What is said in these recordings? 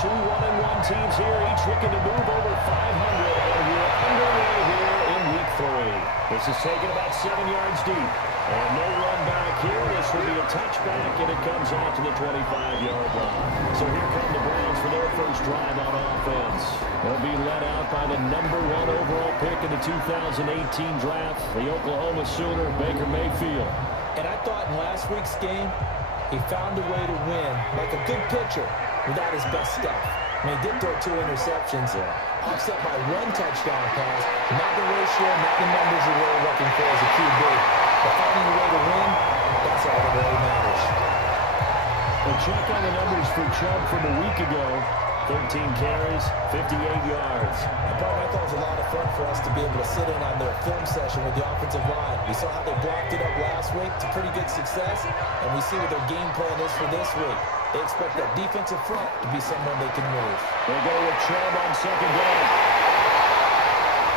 Two 1-1 teams here, each looking to move over 500, and we're underway here in week 3. This is taken about 7 yards deep, and no run back here. This will be a touchback, and it comes out to the 25-yard line. So here come the Browns for their first drive on offense. They'll be led out by the number 1 overall pick in the 2018 draft, the Oklahoma Sooner, Baker Mayfield. And I thought in last week's game, he found a way to win, like a good pitcher, without his best stuff. I mean, he did throw 2 interceptions, offset by 1 touchdown pass. Not the ratio, not the numbers you're really looking for as a QB. But finding a way to win, that's all that really matters. A check on the numbers for Chubb from a week ago. 13 carries, 58 yards. I thought it was a lot of fun for us to be able to sit in on their film session with the offensive line. We saw how they blocked it up last week to pretty good success, and we see what their game plan is for this week. They expect that defensive front to be someone they can move. They go with Chubb on second down.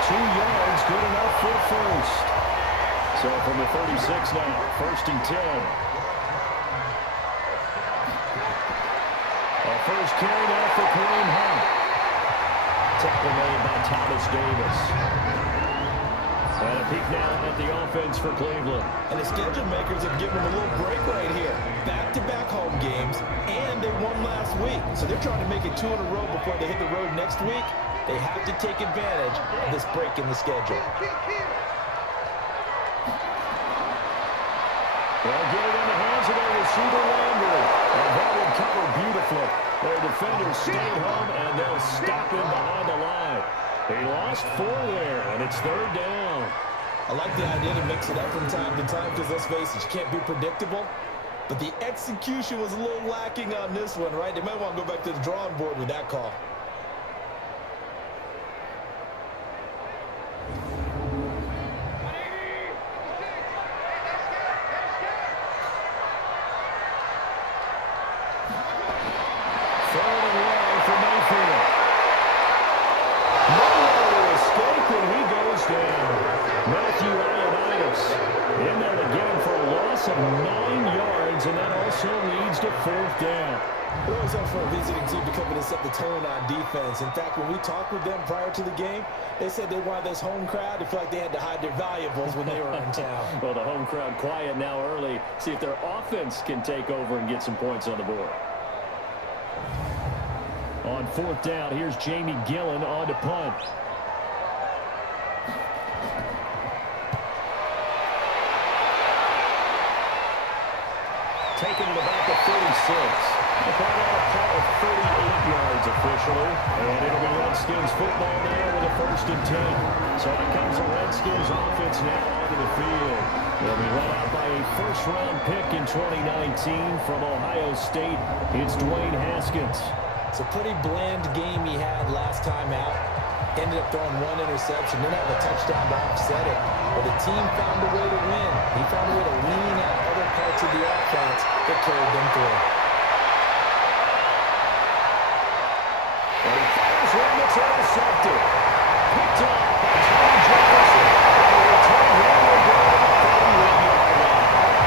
2 yards, good enough for first. So from the 36 now, 1st and 10. First carry now for Kareem Hunt. Tackle made by Thomas Davis. And a peek now at the offense for Cleveland. And the schedule makers have given them a little break right here. Back-to-back home games, and they won last week. So they're trying to make it 2 in a row before they hit the road next week. They have to take advantage of this break in the schedule. They'll get it in the hands of their receiver, Landry. And that would cover beautifully. Their defenders stayed home, and they'll stop him behind the line. He lost 4 there, and it's 3rd down. I like the idea to mix it up from time to time because, let's face it, you can't be predictable. But the execution was a little lacking on this one, right? They might want to go back to the drawing board with that call. Of 9 yards, and that also leads to 4th down. We're always up for a visiting team to come in and set the tone on defense. In fact, when we talked with them prior to the game, they said they wanted this home crowd to feel like they had to hide their valuables when they were in town. Well, the home crowd quiet now early. See if their offense can take over and get some points on the board. On 4th down, here's Jamie Gillen on to punt. Taken at about the 36. The punt out a punt of 38 yards officially. And it'll be Redskins football now with a 1st and 10. So here comes the Redskins offense now onto the field. They'll be led out by a 1st-round pick in 2019 from Ohio State. It's Dwayne Haskins. It's a pretty bland game he had last time out. Ended up throwing 1 interception, didn't have a touchdown to offset it. But the team found a way to win. He found a way to lean out other parts of the offense that carried them through. And he fires one that's intercepted. Picked up by Tom Jefferson. And the return here will go to the 31-yard line.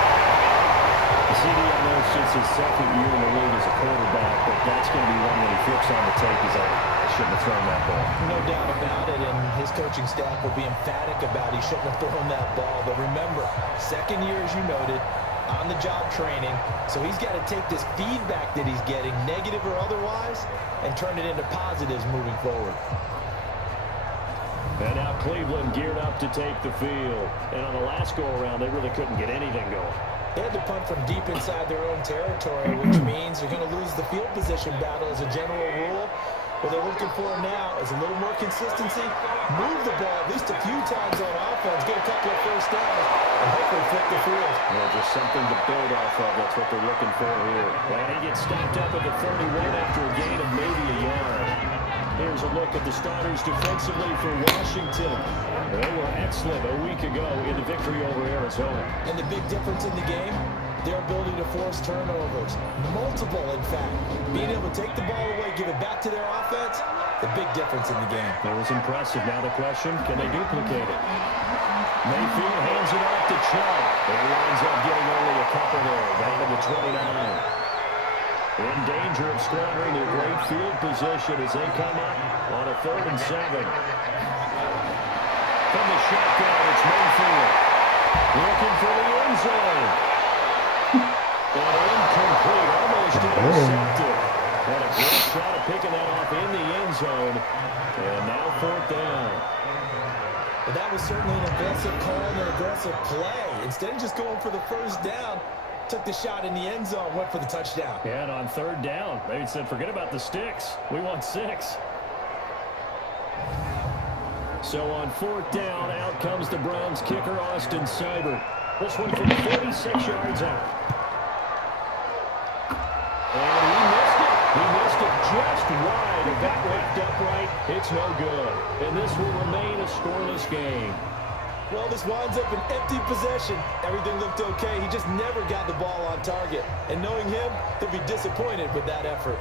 The CD on those just his 2nd year in the league as a quarterback, but that's going to be one when he flips on the tape. He's like, I shouldn't have thrown that ball. No doubt about it, and his coaching staff will be emphatic about he shouldn't have thrown that ball. But remember, 2nd year, as you noted, on-the-job training. So he's got to take this feedback that he's getting, negative or otherwise, and turn it into positives moving forward. And now Cleveland geared up to take the field. And on the last go-around, they really couldn't get anything going. They had to punt from deep inside their own territory, which means they're going to lose the field position battle as a general rule. What they're looking for now is a little more consistency, move the ball at least a few times on offense, get a couple of 1st downs, and hopefully flip the field. Well, just something to build off of. That's what they're looking for here. And he gets stopped up at the 31 after a gain of maybe a yard. Here's a look at the starters defensively for Washington. They were excellent a week ago in the victory over Arizona. And the big difference in the game, their ability to force turnovers. Multiple, in fact. Being able to take the ball away, give it back to their offense, the big difference in the game. That was impressive. Now the question, can they duplicate it? Mayfield hands it off to Chubb. He winds up getting only a couple there, down to the 29. In danger of squandering their great field position as they come up on a 3rd and 7. From the shotgun, it's Mayfield. Looking for the end zone. And incomplete, almost intercepted. And a great shot of picking that off in the end zone. And now 4th down. Well, that was certainly an aggressive call and an aggressive play. Instead of just going for the 1st down, took the shot in the end zone, went for the touchdown. Yeah, and on 3rd down, they said, forget about the sticks. We want 6. So on 4th down, out comes the Browns kicker, Austin Seibert. This one from 46 yards out. And he missed it. He missed it just wide. If that wrapped upright, it's no good. And this will remain a scoreless game. Well, this winds up an empty possession. Everything looked okay. He just never got the ball on target. And knowing him, he'll be disappointed with that effort.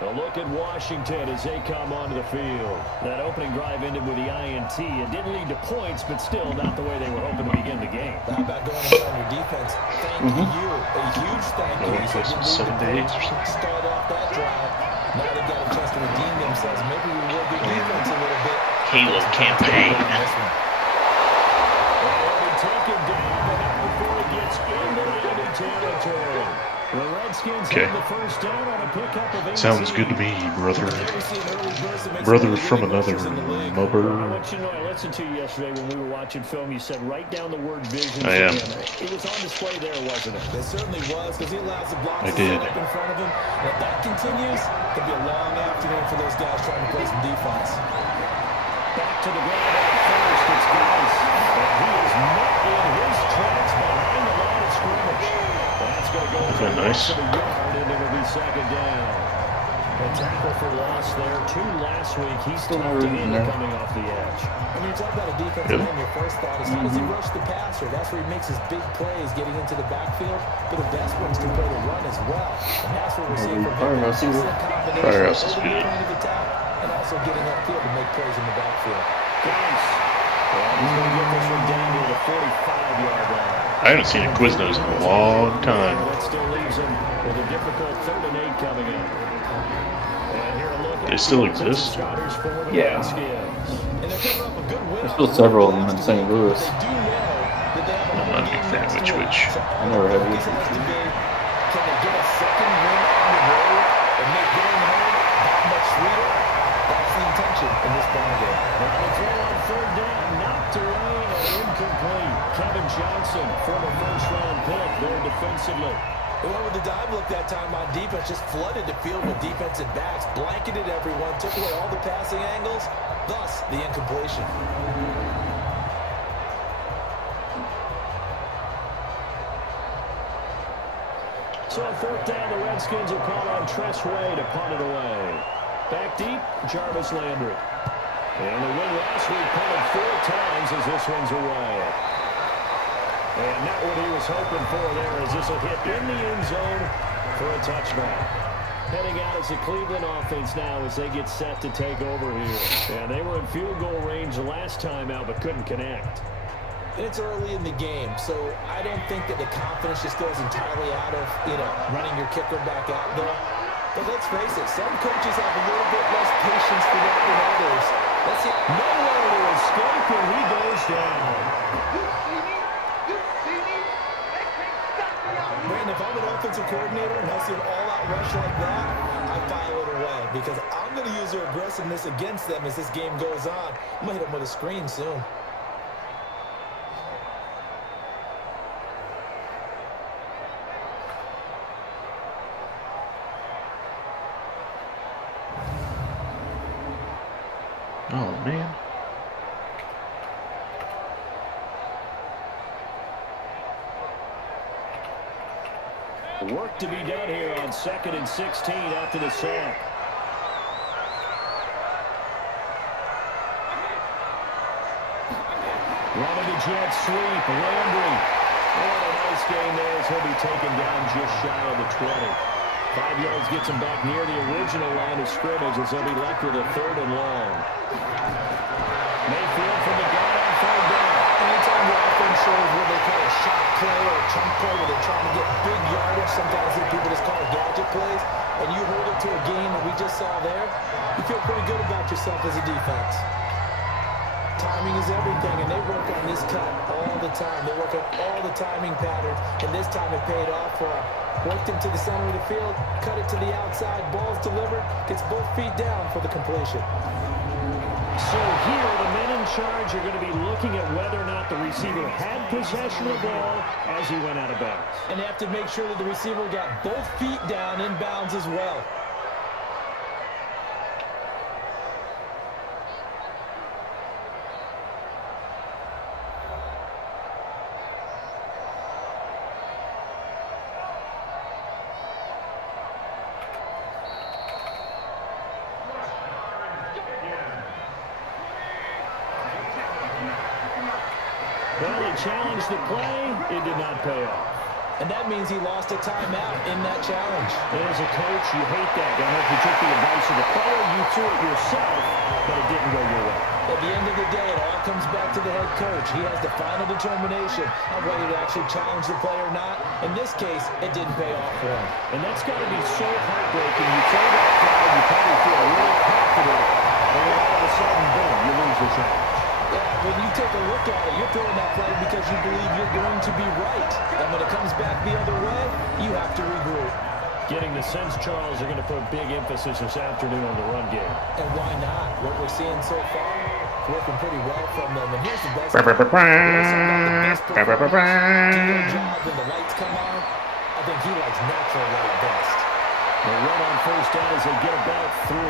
A look at Washington as they come onto the field. That opening drive ended with the INT. It didn't lead to points, but still not the way they were hoping to begin the game. How about going and telling your defense, thank you, a huge thank you. Play some 7 days or something. Start off that drive. Now they got a chance to redeem themselves. Maybe we will do defense a little bit. Halo campaign. They'll be taken down, but not before it gets into enemy territory. The Redskins have the 1st down on a pickup of 18. Sounds good to me, brother. Brother from another mother. I want you to know, I listened to you yesterday when we were watching film. You said write down the word vision. I am. It was on display there, wasn't it? It certainly was, because he allows the blocks to did. set up in front of him. And if that continues, it could be a long afternoon for those guys trying to play some defense. Back to the ground on 1st. It's Geis. And he is met in his tracks behind the line of scrimmage. That's going to go to the nice? yard, and it'll be 2nd down. A tackle for loss there. 2 last week. He's still coming off the edge. When you talk about a defensive end, your first thought is how does he rush the passer? That's where he makes his big plays getting into the backfield. But the best ones can play the run as well. And that's what we're seeing from him. Firehouse is good. And also getting upfield to make plays in the backfield. Geis. And he's going to get this one down to the 45-yard line. I haven't seen a Quiznos in a long time. That still leaves him with a difficult 3rd and 8 coming up. And here a look at They still exist? Yeah. And they're coming up a good win. There's still several of them in St. Louis. They do know that they have I'm not a big fan of which. I never had This has to be, can they get a 2nd win on the road and make going home that much sweeter? That's the intention in this ball game. Now the throw on 3rd down, knocked away and incomplete. Kevin Johnson, former 1st-round pick, there defensively. They went with the dive look that time on defense, just flooded the field with defensive backs, blanketed everyone, took away all the passing angles, thus the incompletion. So on 4th down, the Redskins will call on Tress Way to punt it away. Back deep, Jarvis Landry. And the win last week punted 4 times as this one's away. And not what he was hoping for there as this will hit in the end zone for a touchback. Heading out as the Cleveland offense now as they get set to take over here. And they were in field goal range the last time out but couldn't connect. And it's early in the game, so I don't think that the confidence just goes entirely out of, running your kicker back out there. But let's face it, some coaches have a little bit less patience for that than others. Let's see. Nowhere to escape, and he goes down. Brandon, if I'm an offensive coordinator and I see an all-out rush like that, I file it away because I'm going to use their aggressiveness against them as this game goes on. I'm going to hit them with a screen soon. Oh, man. Work to be done here on 2nd and 16 after the sack. Running a jet sweep, Landry. What a nice game there as he'll be taken down just shy of the 20. 5 yards gets him back near the original line of scrimmage as they'll be left with a 3rd and long. Mayfield from the gun on 3rd down. anytime the offense shows what they call a shot play or a chunk play where they're trying to get big yardage, sometimes people just call it gadget plays, and you hold it to a game that we just saw there, you feel pretty good about yourself as a defense. Timing is everything, and they work on this cut all the time. They work on all the timing patterns, and this time it paid off for them. Worked him to the center of the field, cut it to the outside, ball's delivered, gets both feet down for the completion. So here, the men in charge are going to be looking at whether or not the receiver had possession of the ball as he went out of bounds. And they have to make sure that the receiver got both feet down in bounds as well. Well, he challenged the play. It did not pay off. And that means he lost a timeout in that challenge. And as a coach, you hate that. I hope you took the advice of the player. You threw it yourself, but it didn't go your way. At the end of the day, it all comes back to the head coach. He has the final determination on whether to actually challenge the play or not. In this case, it didn't pay off for him. And that's got to be so heartbreaking. You throw that flag, you probably feel really confident, and then all of a sudden, boom, you lose the challenge. Yeah, when you take a look at it, you're throwing that flag because you believe you're going to be right. And when it comes back the other way, you have to regroup. Getting the sense, Charles, they're going to put big emphasis this afternoon on the run game. And why not? What we're seeing so far, working pretty well from them. And here's the best part. Do your job when the lights come on. I think he likes natural light best. The run on first down as they get about 3.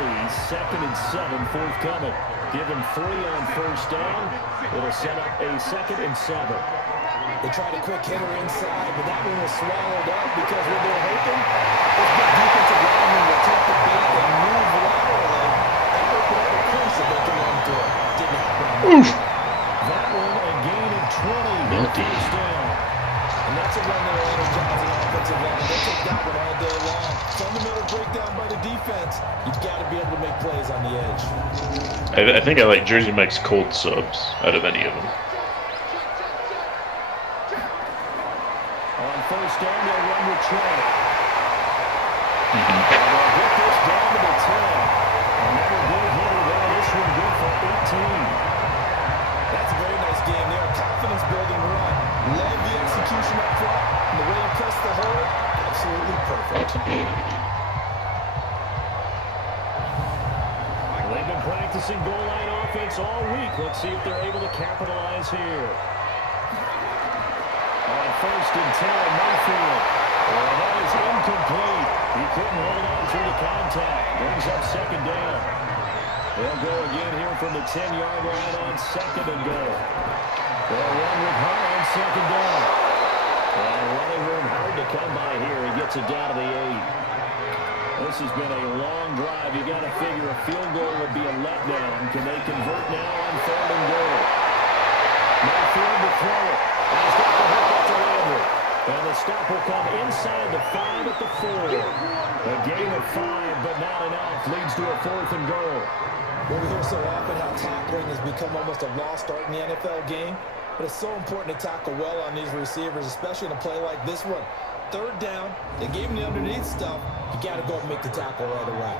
2nd and 7, forthcoming. Give him 3 on first down. It'll set up a 2nd and 7. They tried a quick hitter inside, but that one was swallowed up because what they're hoping is the defensive lineman will take the bait and move laterally and open up a place that they can run through. Didn't happen. That one, a gain of 20. First down. And that's a run that will energize an offensive line. They'll take that one all day long. Fundamental breakdown by the defense. You've got to be able to make plays on the edge. I think I like Jersey Mike's cold subs out of any of them. On first down, they'll run with Trey. They'll get this down to the 10. Another big hitter there. This one good for 18. That's a very nice game there. Confidence-building run. Love the execution up front. And the way you press the hole, absolutely perfect. They've been practicing goal line offense all week. Let's see if they're able to capitalize here. On first and 10, Mayfield. Well, that is incomplete. He couldn't hold on through the contact. Brings up 2nd down. They'll go again here from the 10-yard line on 2nd and goal. They'll run with Hunt on 2nd down. And running room hard to come by here. He gets it down to the 8. This has been a long drive. You got to figure a field goal would be a letdown. Can they convert now on 3rd and goal? Mayfield to throw it. And he's got the hook up to Landry. And the stop will come inside the 5 at the 4. A gain of 5, but not enough. Leads to a 4th and goal. Well, we hear so often how tackling has become almost a lost art in the NFL game. But it's so important to tackle well on these receivers, especially in a play like this one. 3rd down, they gave him the underneath stuff. You got to go and make the tackle right away.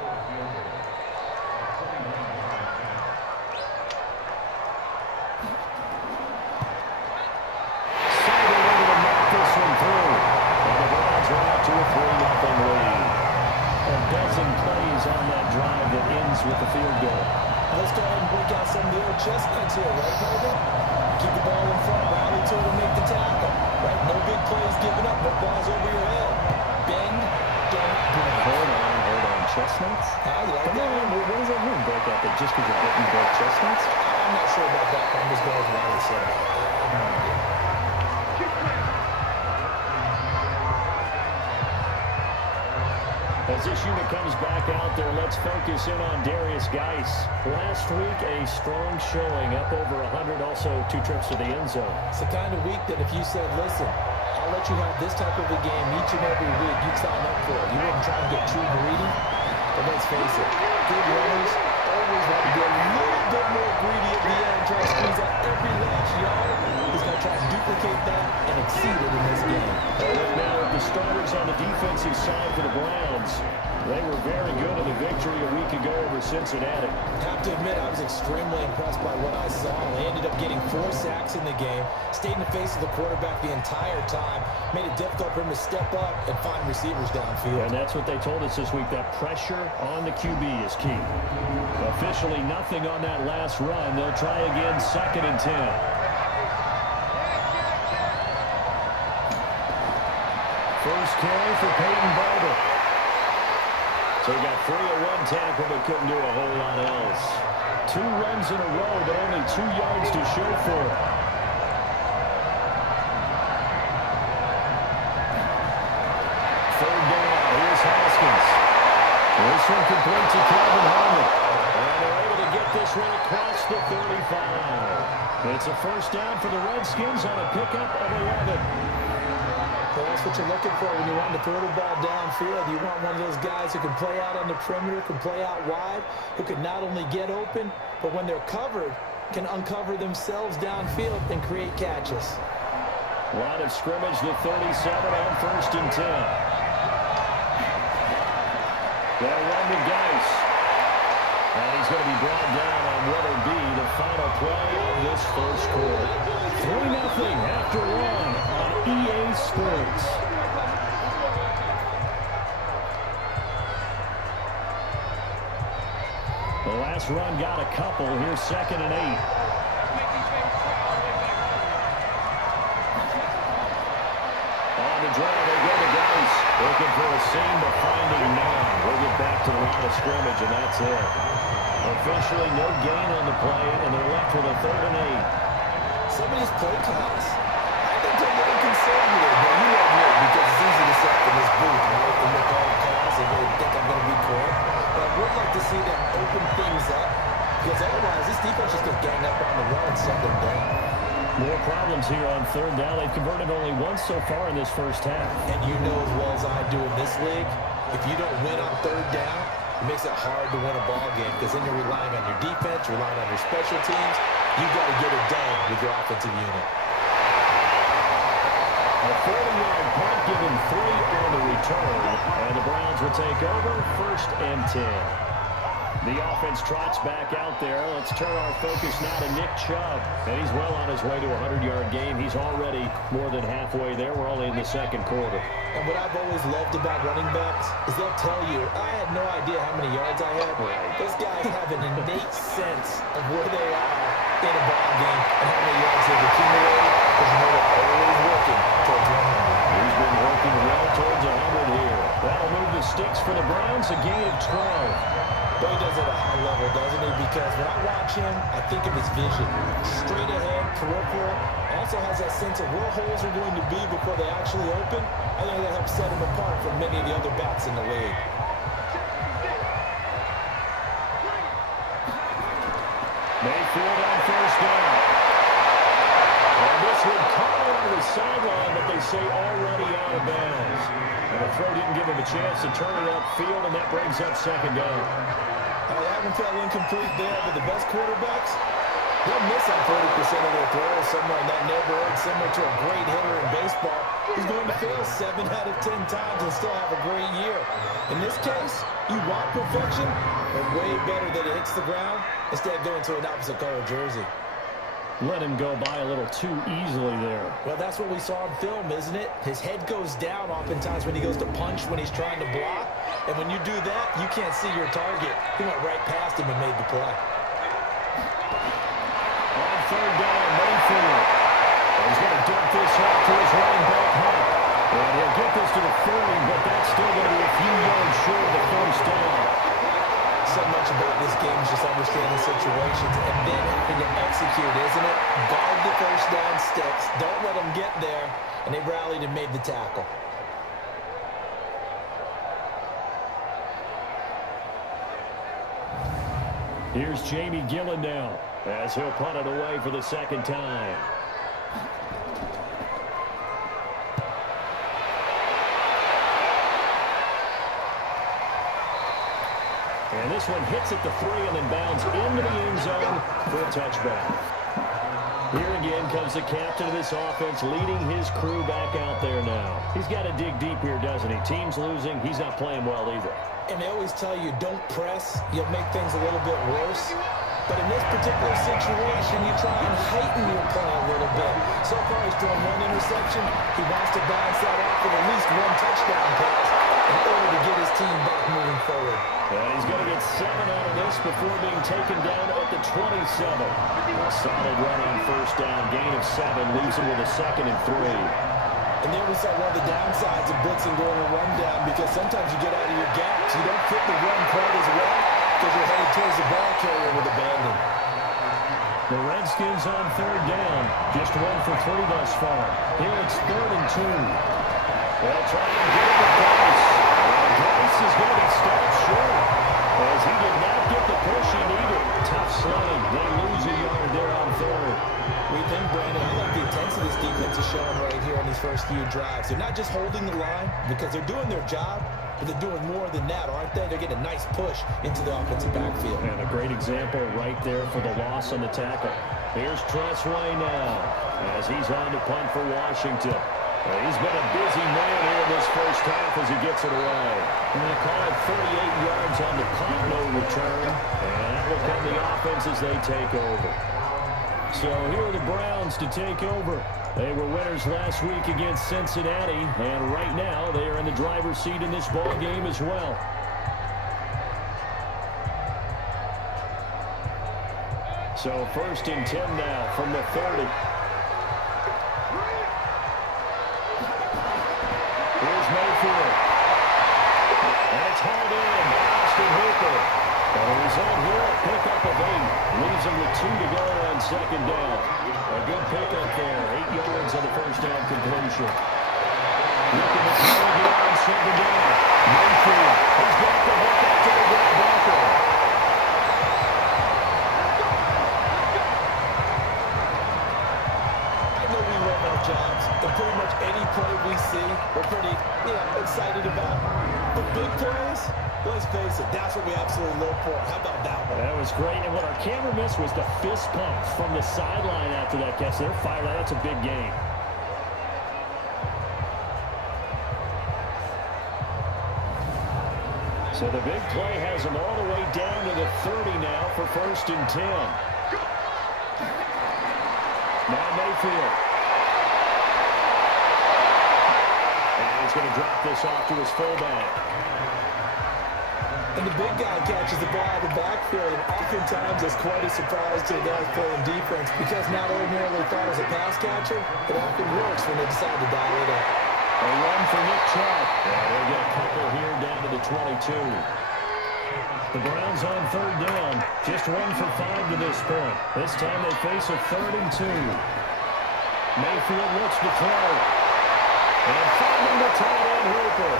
With the field goal. Let's go ahead and break out some of the old chestnuts here, right, Parker? Keep the ball in front, rally to it and make the tackle. Right? No big plays given up, no balls over your head. Bend, don't break. Hold on. Chestnuts? You like Come that? on, what does that mean, break out? That just because you're getting broke chestnuts? I'm not sure about that, but I'm just going with what I said. As this unit comes back out there, let's focus in on Darius Geis. Last week, a strong showing, up over 100, also 2 trips to the end zone. It's the kind of week that if you said, listen, I'll let you have this type of a game each and every week, you'd sign up for it. You wouldn't try and get too greedy. But let's face it, good runners always want to be a little bit more greedy at the end, try to squeeze out every last yard. try to duplicate that and exceed it in this game. Look now at the starters on the defensive side for the Browns. They were very good in the victory a week ago over Cincinnati. I have to admit, I was extremely impressed by what I saw. They ended up getting 4 sacks in the game, stayed in the face of the quarterback the entire time, made it difficult for him to step up and find receivers downfield. And that's what they told us this week, that pressure on the QB is key. Officially nothing on that last run. They'll try again, 2nd and 10. First carry for Peyton Barber. So he got 3 at one tackle, but couldn't do a whole lot else. 2 runs in a row, but only 2 yards to show for it. Third down, here's Haskins. This one complete to Calvin Harmon. And they're able to get this one across the 35. It's a first down for the Redskins on a pickup of 11. Well, that's what you're looking for when you want to throw the ball downfield. You want one of those guys who can play out on the perimeter, can play out wide, who can not only get open, but when they're covered, can uncover themselves downfield and create catches. Line of scrimmage, the 37 on 1st and 10. They'll run the dice. And he's going to be brought down on what will be the final play of this first quarter. 3-0 after 1 on EA Sports. The last run got a couple. Here's 2nd and 8. On the drive, they go to dice. Looking for a seam, but finding none. We'll get back to the line of scrimmage, and that's it. Officially no gain on the play, and they're left with a 3rd and 8. Some of these play calls, I think they're a little conservative, but you won't know because it's easy to set up in this booth, right? And make all the calls and they think I'm going to be correct. But I would like to see them open things up because otherwise this defense is going to gang up on the run and shut them down. More problems here on 3rd down. They've converted only once so far in this first half. And you know as well as I do in this league, if you don't win on 3rd down, it makes it hard to win a ball game because then you're relying on your defense, you're relying on your special teams. You've got to get it done with your offensive unit. A 40-yard punt given 3 on the return, and the Browns will take over 1st and 10. The offense trots back out there. Let's turn our focus now to Nick Chubb. And he's well on his way to a 100-yard game. He's already more than halfway there. We're only in the 2nd quarter. And what I've always loved about running backs is they'll tell you, I had no idea how many yards I had. Those guys have an innate sense of where they are in a ball game and how many yards they've accumulated because you know they're always working towards 100. He's been working well towards 100 here. That'll move the sticks for the Browns, a gain of 12. But he does it at a high level, doesn't he? Because when I watch him, I think of his vision. Straight ahead, peripheral. Also has that sense of where holes are going to be before they actually open. I think that helps set him apart from many of the other backs in the league. Mayfield on 1st down. And this one caught on the sideline, but they say already out of bounds. And the throw didn't give him a chance to turn it upfield, and that brings up 2nd down. That one fell incomplete there, but the best quarterbacks, they'll miss on 40% of their throws somewhere in that neighborhood, similar to a great hitter in baseball who's going to fail 7 out of 10 times and still have a great year. In this case, you want perfection, but way better that it hits the ground instead of going to an opposite color jersey. Let him go by a little too easily there. Well, that's what we saw on film, isn't it? His head goes down oftentimes when he goes to punch when he's trying to block. And when you do that, you can't see your target. He went right past him and made the play. On 3rd down, Mayfield. He's going to dump this off to his running back, Hunt. And he'll get this to the 40, but that's still going to be a few yards short of the first down. So much about this game is just understanding situations and then having to execute, isn't it? Guard the first down sticks. Don't let them get there. And they rallied and made the tackle. Here's Jamie Gillen now as he'll punt it away for the 2nd time. And this one hits at the 3 and then bounds into the end zone for a touchback. Here again comes the captain of this offense, leading his crew back out there now. He's got to dig deep here, doesn't he? Team's losing. He's not playing well either. And they always tell you, don't press. You'll make things a little bit worse. But in this particular situation, you try and heighten your play a little bit. So far, he's thrown one interception. He wants to bounce that off with at least one touchdown pass in order to get his team back moving forward. And he's going to get 7 out of this before being taken down at the 27. A solid run on first down. Gain of 7 leaves him with a 2nd and 3. And there we saw one of the downsides of blitzing during a rundown, because sometimes you get out of your gaps. You don't fit the run quite as well because you're headed towards the ball carrier with abandon. The Redskins on 3rd down. Just 1 for 3 thus far. Here it's 3rd and 2. They'll try and get it to Price. And Price is going to be stopped short as he did not get the push he needed. Tough slide. They lose a yard there on 3rd. We think, Brandon, I like the intensity this defense is showing right here in these first few drives. They're not just holding the line because they're doing their job, but they're doing more than that, aren't they? They're getting a nice push into the offensive backfield. And a great example right there for the loss on the tackle. Here's Tressway now as he's on to punt for Washington. He's been a busy man here in this first half as he gets it away. And they call it 38 yards on the punt, no return. And that will come the offense as they take over. So here are the Browns to take over. They were winners last week against Cincinnati, and right now they are in the driver's seat in this ball game as well. So 1st and 10 now from the 30. Here's Mayfield. And it's hauled in by Austin Hooper. And the result here, a pickup of 8. Leaves him with 2 to go on 2nd down. A good pickup there. 8 yards on the first down completion. Looking to throw here on 2nd down. Mayfield has got the hook up to the right blocker. I know we love our jobs, and pretty much any play we see, we're pretty excited about. But big plays, let's face it, that's what we absolutely look for. How about that one? That was great. And what our camera missed was the fist pump from the sideline after that catch. They're fired out. That's a big game. So the big play has them all the way down to the 30 now for 1st and 10. Now Mayfield. And he's going to drop this off to his fullback. And the big guy catches the ball out of the backfield, and oftentimes it's quite a surprise to the guys playing defense, because not ordinarily thought as a pass catcher, it often works when they decide to dial it up. A run for Nick Chubb. They'll get a couple here down to the 22. The Browns on 3rd down. Just 1 for 5 to this point. This time they face a 3rd and 2. Mayfield looks to throw. And finding the tight end Hooper.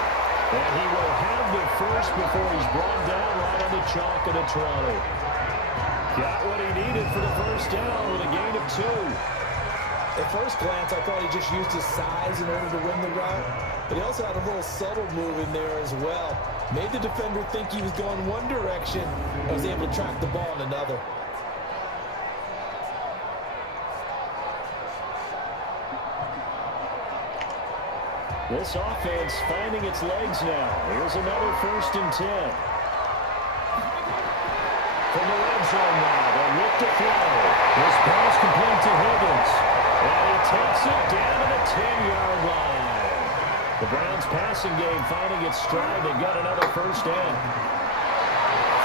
And he will have the first before he's brought down right on the chalk of the 20. Got what he needed for the first down with a gain of 2. At first glance, I thought he just used his size in order to win the route, but he also had a little subtle move in there as well. Made the defender think he was going one direction, and was able to track the ball in another. This offense finding its legs now. Here's another 1st and 10. From the red zone now, they'll look to throw. This pass complete to Higgins. And he takes it down to the 10-yard line. The Browns passing game finding its stride. They got another first down.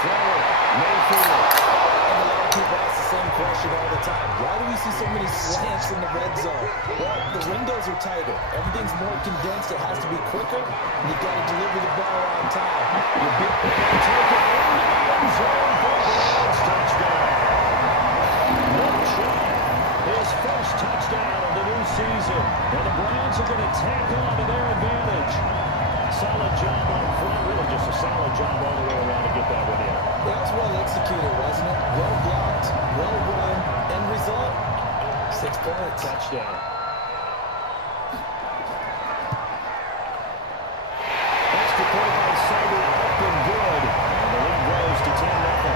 Forward, Mayfield. And a lot of people ask the same question all the time. Why do we see so many slants in the red zone? Well, the windows are tighter. Everything's more condensed. It has to be quicker. And you've got to deliver the ball on time. You're big. Take it into the end zone for the Browns touchdown. No shot. His first touchdown of the new season. And the Browns are going to tack on to their advantage. Solid job on front. Really just a solid job all the way around to get that one in. That was well executed, wasn't it? Well blocked, well run, end result, 6 points. Touchdown. Extra point by Sager up and good. And the lead grows to 10-0.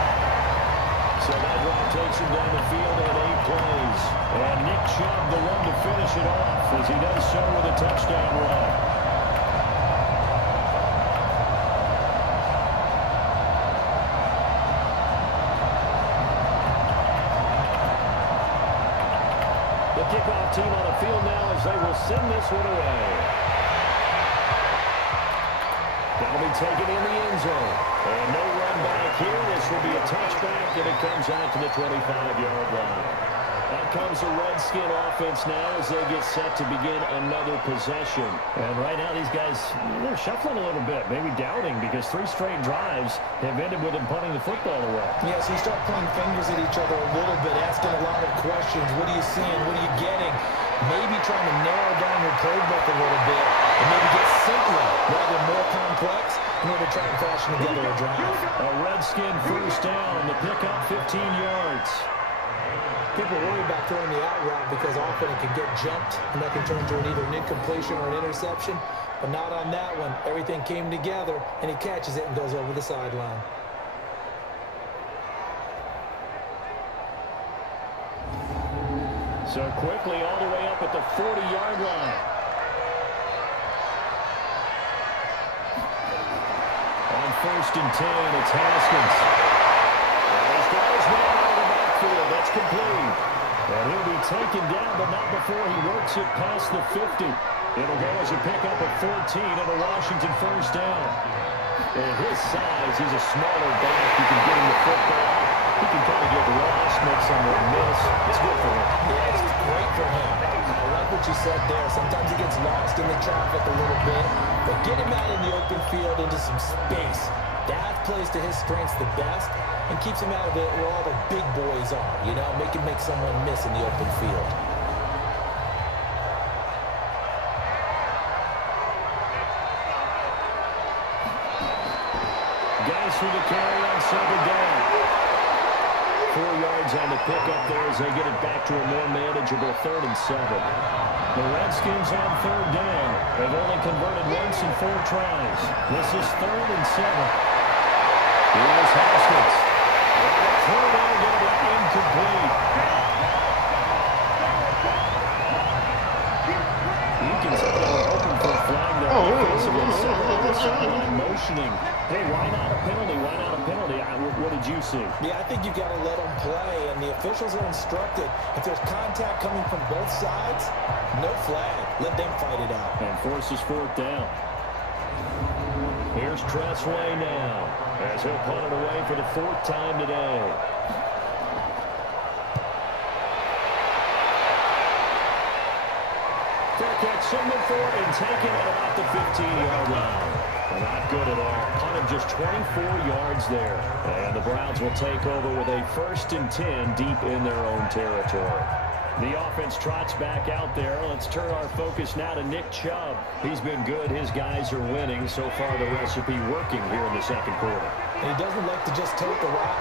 So that drive takes him down the field in 8 plays. And Chubb, the one to finish it off, as he does so with a touchdown run. The kickoff team on the field now as they will send this one away. That'll be taken in the end zone. And no run back here. This will be a touchback, and it comes out to the 25-yard line. Out comes the Redskin offense now as they get set to begin another possession. And right now these guys, they're shuffling a little bit, maybe doubting, because 3 straight drives have ended with them punting the football away. Yeah, so you start pointing fingers at each other a little bit, asking a lot of questions. What are you seeing? What are you getting? Maybe trying to narrow down your playbook a little bit and maybe get simpler rather than more complex in order to try and fashion together a drive. A Redskin first down, the pickup 15 yards. People worry about throwing the out route because often it can get jumped and that can turn into either an incompletion or an interception. But not on that one. Everything came together and he catches it and goes over the sideline. So quickly all the way up at the 40-yard line. On 1st and 10, it's Haskins. There's guys now out of the backfield. That's complete. And he'll be taken down, but not before he works it past the 50. It'll go as a pickup of 14 and a Washington first down. And his size, he's a smaller back. You can get him the football. He can kind of get lost, make someone miss. It's good for him. Yeah, it's great for him. I like what you said there. Sometimes he gets lost in the traffic a little bit, but get him out in the open field into some space. That plays to his strengths the best and keeps him out of it where all the big boys are, you know, make someone miss in the open field. Guys through the carry on 2nd down. 4 yards on the pickup there as they get it back to a more manageable 3rd and 7. The Redskins on 3rd down. They've only converted once in 4 tries. This is 3rd and 7. Here's Haskins. Throw down, get it incomplete. Eakins open for a flag there. Motioning. Hey, why not a penalty? Why not a penalty? What did you see? Yeah, I think you've got to let them play, and the officials are instructed. If there's contact coming from both sides, no flag. Let them fight it out. And forces 4th down. Here's Tressway now, as he'll punt it away for the 4th time today. Fair catch, signal for it, and taken at about the 15-yard line. Not good at all. Punted just 24 yards there. And the Browns will take over with a 1st and 10 deep in their own territory. The offense trots back out there. Let's turn our focus now to Nick Chubb. He's been good. His guys are winning. So far, the recipe working here in the 2nd quarter. And he doesn't like to just tote the rock.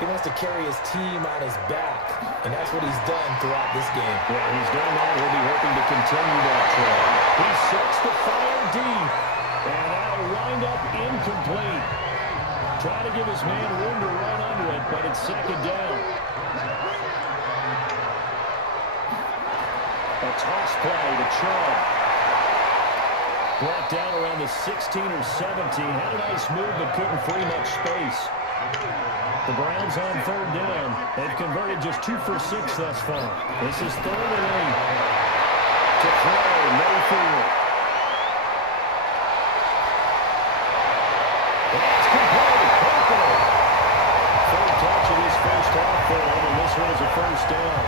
He wants to carry his team on his back. And that's what he's done throughout this game. Yeah, he's done that. He'll be hoping to continue that trend. He sets the fire deep. And that'll wind up incomplete. Trying to give his man room to run under it, but it's 2nd down. A toss play to Chubb. Brought down around the 16 or 17. Had a nice move, but couldn't free much space. The Browns on 3rd down. They've converted just 2 for 6 thus far. This is 3rd and 8. To throw, Mayfield. That's complete. Hopefully. 3rd touch of his first half for him, and this one is a 1st down.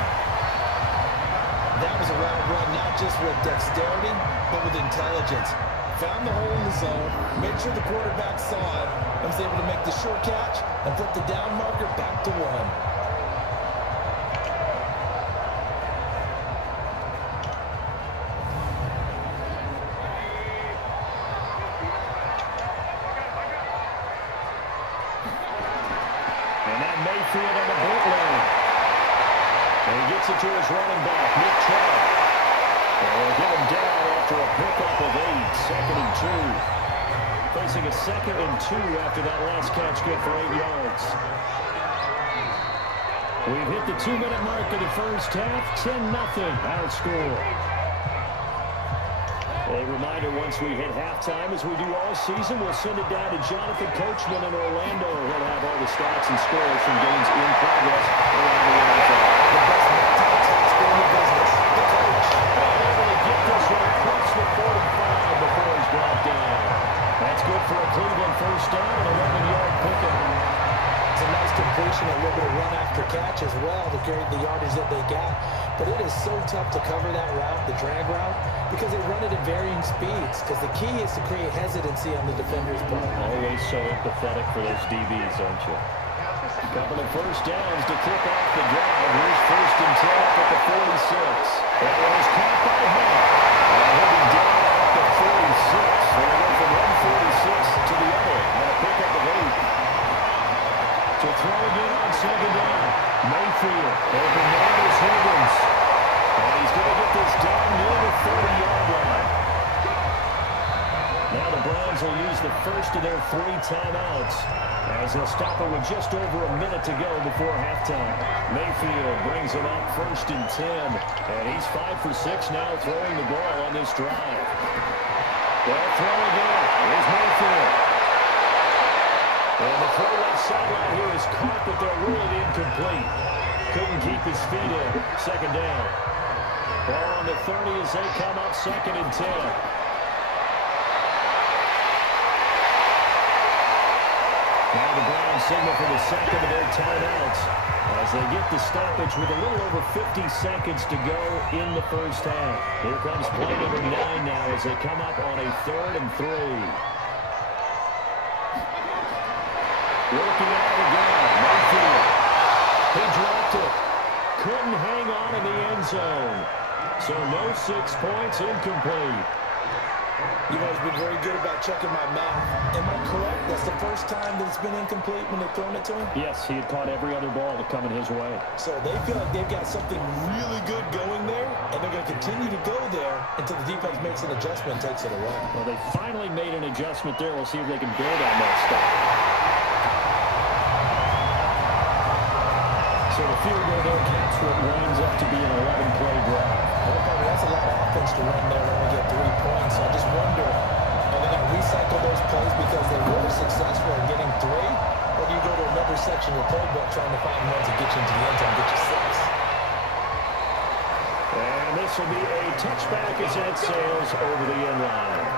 That was a route run, not just with dexterity, but with intelligence. Found the hole in the zone, made sure the quarterback saw it, and was able to make the short catch and flip the down marker back to 1. And that Mayfield on the bootleg. And he gets it to his running back, Nick Chubb. And we'll get him down after a pickup of 8, 2nd and 2. Facing a 2nd and 2 after that last catch, good for 8 yards. We've hit the 2-minute mark of the first half. 10-0 our score. A reminder, once we hit halftime, as we do all season, we'll send it down to Jonathan Coachman in Orlando. He'll have all the stats and scores from games in progress around the NFL. The best multitask in the business, the coach. Able to get this one across the 45 before he's brought down. That's good for a Cleveland first down and 11-yard pickup. It's a nice completion, a little bit of run after catch as well to carry the yardage that they got. But it is so tough to cover that route, the drag route, because they run it at varying speeds. Because the key is to create hesitancy on the defender's part. Always so empathetic for those DBs, aren't you? A couple of first downs to kick off the drive. Here's 1st and 10 up at the 46. That one is caught by Hunt. He'll be down at the 46. They'll go from 146 to the other on a pickup of 8. To throw again on 2nd down. Mayfield. Open man is Higgins. And he's going to get this down near the 30-yard line. Now the Browns will use the first of their 3 timeouts as they'll stop it with just over a minute to go before halftime. Mayfield brings him up 1st and 10. And he's 5 for 6 now throwing the ball on this drive. They'll throw again. Here's Mayfield. And the throw left sideline here is caught, but they're really incomplete. Couldn't keep his feet in. 2nd down. Ball on the 30 as they come up 2nd and 10. Now the Browns signal for the second of their timeouts as they get the stoppage with a little over 50 seconds to go in the first half. Here comes play number 9 now as they come up on a 3rd and 3. Working out again, Mayfield. He dropped it. Couldn't hang on in the end zone. So no 6 points, incomplete. You've always been very good about checking my math. Am I correct? That's the first time that it's been incomplete when they've thrown it to him? Yes, he had caught every other ball that coming his way. So they feel like they've got something really good going there, and they're going to continue to go there until the defense makes an adjustment and takes it away. Well, they finally made an adjustment there. We'll see if they can build on that stuff. So the field goal there caps what winds up to be an 11-play drive. That's a lot of offense to run there to only get 3 points. So I just wonder, are they going to recycle those plays because they were successful in getting 3? Or do you go to another section of the playbook trying to find ones that get you into the end zone and get you 6? And this will be a touchback as that sails over the end line.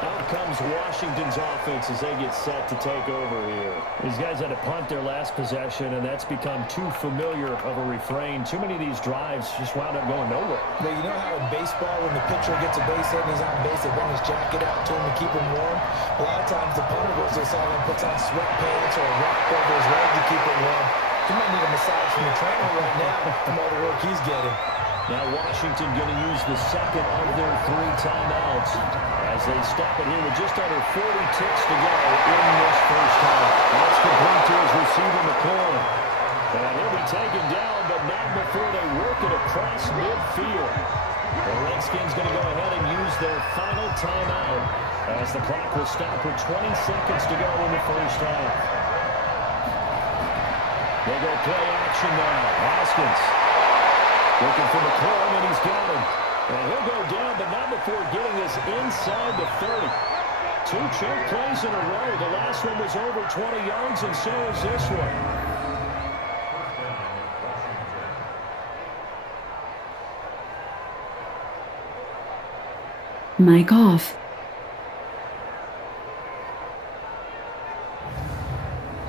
Out comes Washington's offense as they get set to take over here. These guys had to punt their last possession, and that's become too familiar of a refrain. Too many of these drives just wound up going nowhere. But you know how in baseball, when the pitcher gets a base hit and he's on base, they bring his jacket out to him to keep him warm? A lot of times the punter goes to the sideline, puts on sweatpants or a rock over his leg to keep it warm. He might need a massage from the trainer right now from all the work he's getting. Now Washington going to use the second of their 3 timeouts as they stop it here with just under 40 ticks to go in this first half. That's complete to his receiver, McCoy. And he'll be taken down, but not before they work it across midfield. The Redskins going to go ahead and use their final timeout as the clock will stop with 20 seconds to go in the first half. They go play action now. Haskins looking for McCoy, and he's got him. And he'll go down, but not before getting this inside the 30. 2 choke plays in a row. The last one was over 20 yards, and so is this one. Mic off.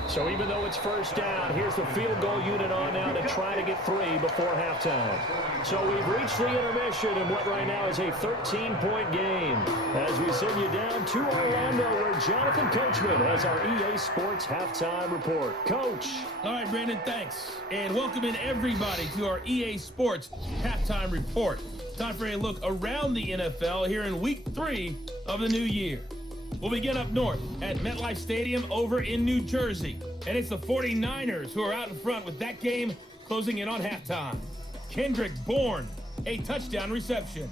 So even though it's first down, here's the field goal unit on now to try to get 3 before halftime. So we've reached the intermission in what right now is a 13-point game. As we send you down to Orlando, where Jonathan Coachman has our EA Sports Halftime Report. Coach. All right, Brandon, thanks. And welcome in everybody to our EA Sports Halftime Report. Time for a look around the NFL here in Week 3 of the new year. We'll begin up north at MetLife Stadium over in New Jersey. And it's the 49ers who are out in front with that game closing in on halftime. Kendrick Bourne, a touchdown reception.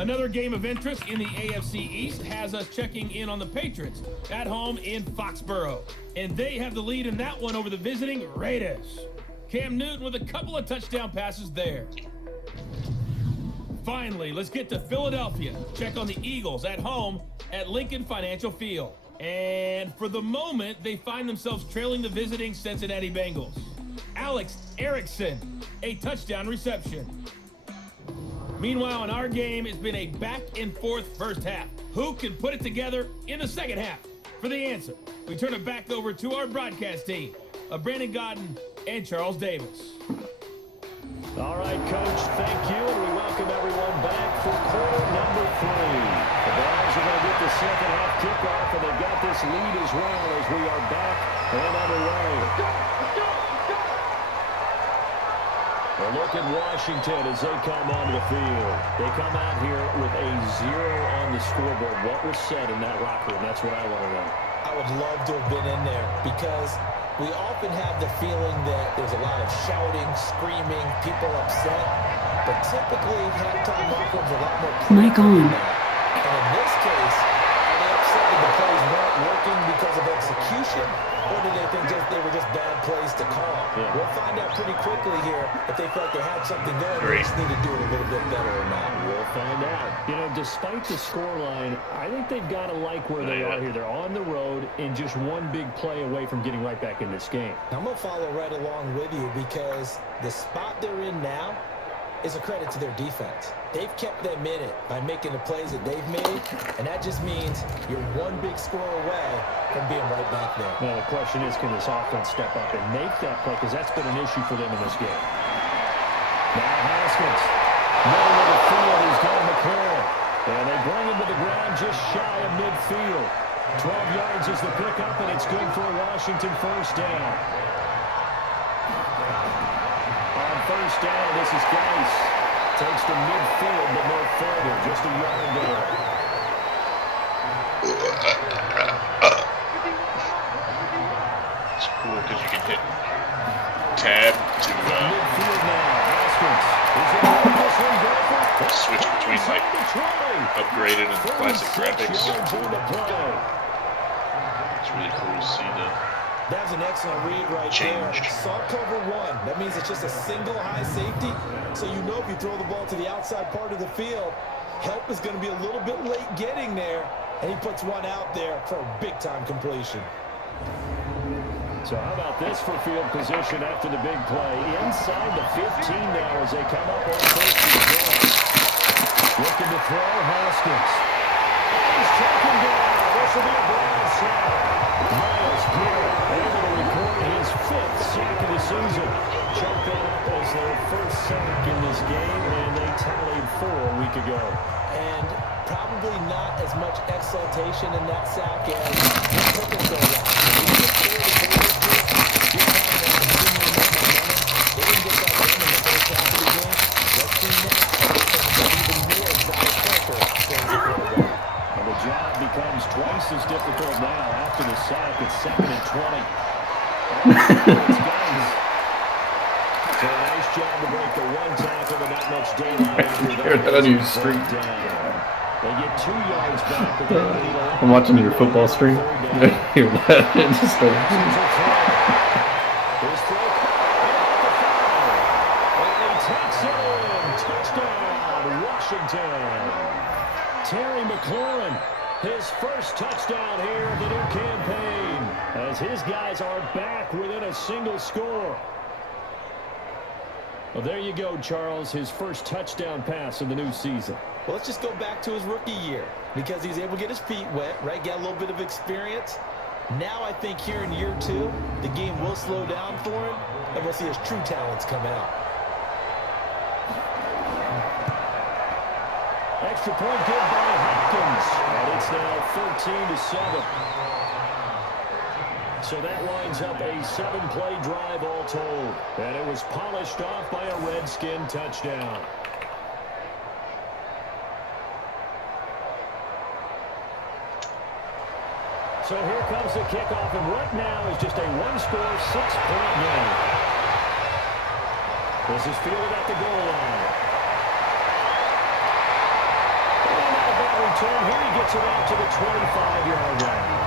Another game of interest in the AFC East has us checking in on the Patriots at home in Foxborough. And they have the lead in that one over the visiting Raiders. Cam Newton with a couple of touchdown passes there. Finally, let's get to Philadelphia. Check on the Eagles at home at Lincoln Financial Field. And for the moment, they find themselves trailing the visiting Cincinnati Bengals. Alex Erickson, a touchdown reception. Meanwhile, in our game, it's been a back-and-forth first half. Who can put it together in the second half? For the answer, we turn it back over to our broadcast team of Brandon Godden and Charles Davis. All right, Coach, thank you, and we welcome everyone back for quarter number 3. The Browns are going to get the second half kickoff, and they've got this lead as well as we are back and underway. Well, look at Washington as they come onto the field. They come out here with a 0 on the scoreboard. What was said in that locker room? That's what I want to know. I would love to have been in there because we often have the feeling that there's a lot of shouting, screaming, people upset. But typically, halftime locker rooms are a lot more Mic on. than that. And in this case, are they upset that the plays weren't working because of execution? Or do they think they were just bad plays to call? Yeah. We'll find out pretty quickly here if they felt they had something going. They just need to do it a little bit better or not. We'll find out. You know, despite the scoreline, I think they've got to like where they are here. They're on the road and just one big play away from getting right back in this game. I'm going to follow right along with you because the spot they're in now is a credit to their defense. They've kept them in it by making the plays that they've made, and that just means you're one big score away from being right back there. Now, the question is, can this offense step up and make that play? Because that's been an issue for them in this game. Now Haskins. Middle of the field is Don McLaurin. And they bring him to the ground just shy of midfield. 12 yards is the pickup, and it's good for a Washington first down. On first down, this is Geis. Takes to midfield, but no further. Just a yard there. It's cool because you can hit tab to Midfield now. Haskins. Is it on this one, Golfer? switch between like upgraded and classic graphics. Yards on the play. It's really cool to see the That's an excellent read right change. there. Saw cover 1. That means it's just a single high safety. So you know if you throw the ball to the outside part of the field, help is going to be a little bit late getting there. And he puts one out there for a big-time completion. So how about this for field position after the big play? Inside the 15 now as they come up on first and 10. Looking to throw, Haskins. He's taken down. This will be a brown sack. Miles Garrett able to record his 5th sack of the season. Chucked that up as their first sack in this game, and they tallied 4 a week ago. And probably not as much exultation in that sack as he took it so long. The job becomes twice as difficult now after the sack. It's 2nd and 20. It's Guns. So a nice job to break the one tackle, but not much daylight after Hear that on your stream. They get 2 yards back, but they're leading a lot. I'm watching your football stream. Hear that? It just His throw and he takes it in. Touchdown, Washington. Terry McLaurin, his first touchdown here of the new campaign, as his guys are back within a single score. Well, there you go, Charles, his first touchdown pass of the new season. Well, let's just go back to his rookie year because he's able to get his feet wet, right? Get a little bit of experience. Now I think here in year 2, the game will slow down for him, and we'll see his true talents come out. Extra point good by Hopkins, and it's now 13-7. So that lines up a 7-play drive all told, and it was polished off by a Redskin touchdown. So here comes the kickoff, and what now is just a one-score, 6-point game. This is fielded at the goal line. and 10 here. He gets it out to the 25-yard line.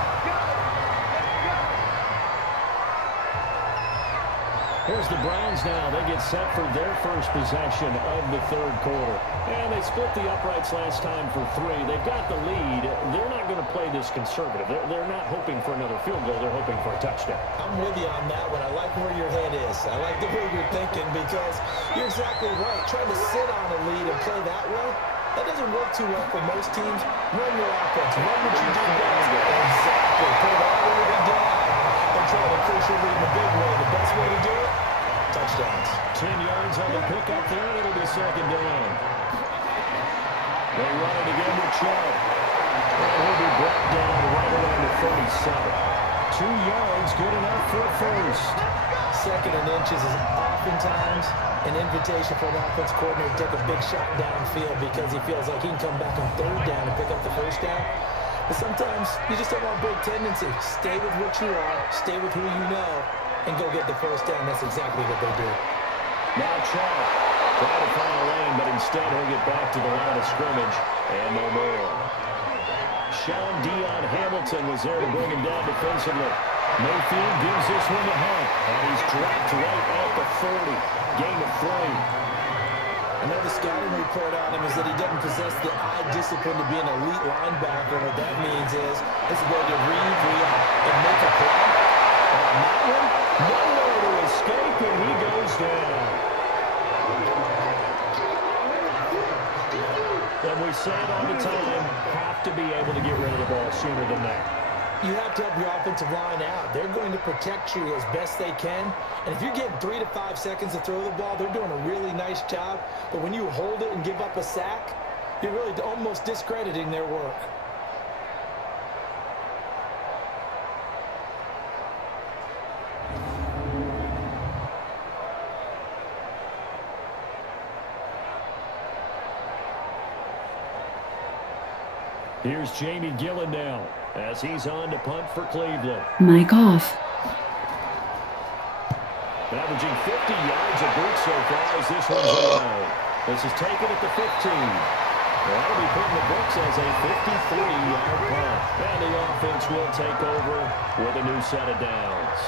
Here's the Browns now. They get set for their first possession of the third quarter. And they split the uprights last time for 3. They've got the lead. They're not going to play this conservative. They're not hoping for another field goal. They're hoping for a touchdown. I'm with you on that one. I like where your head is. I like the way you're thinking because you're exactly right. Trying to sit on a lead and play that way, that doesn't work too well for most teams. Run your offense. Run what you do best. Exactly. Put it all the way down and try to push your lead in a big way. The best way to do it, touchdowns. 10 yards on the pickup there. It'll be second down. They run it again with Chubb. And he'll be brought down right around the 37. 2 yards, good enough for a first. Second and inches is oftentimes an invitation for an offense coordinator to take a big shot downfield because he feels like he can come back on third down and pick up the first down. But sometimes you just don't want a big tendency. Stay with what you are, stay with who you know, and go get the first down. That's exactly what they did. Now Chubb trying to find a lane, but instead he'll get back to the line of scrimmage and no more. Sean Dion Hamilton was there to bring him down defensively. Mayfield gives this one to Hunt, and he's dropped right at the 40. Gain of 3. Another scouting report on him is that he doesn't possess the eye discipline to be an elite linebacker. What that means is his ability to read, react, and make a play. On that one, nowhere to escape, and he goes down. And we say it all the time, have to be able to get rid of the ball sooner than that. You have to help your offensive line out. They're going to protect you as best they can. And if you're getting 3 to 5 seconds to throw the ball, they're doing a really nice job. But when you hold it and give up a sack, you're really almost discrediting their work. Here's Jamie Gillen now as he's on to punt for Cleveland. Mike off. Averaging 50 yards a boot so far as this one's around. This is taken at the 15. That'll be put in the books as a 53-yard punt. And the offense will take over with a new set of downs.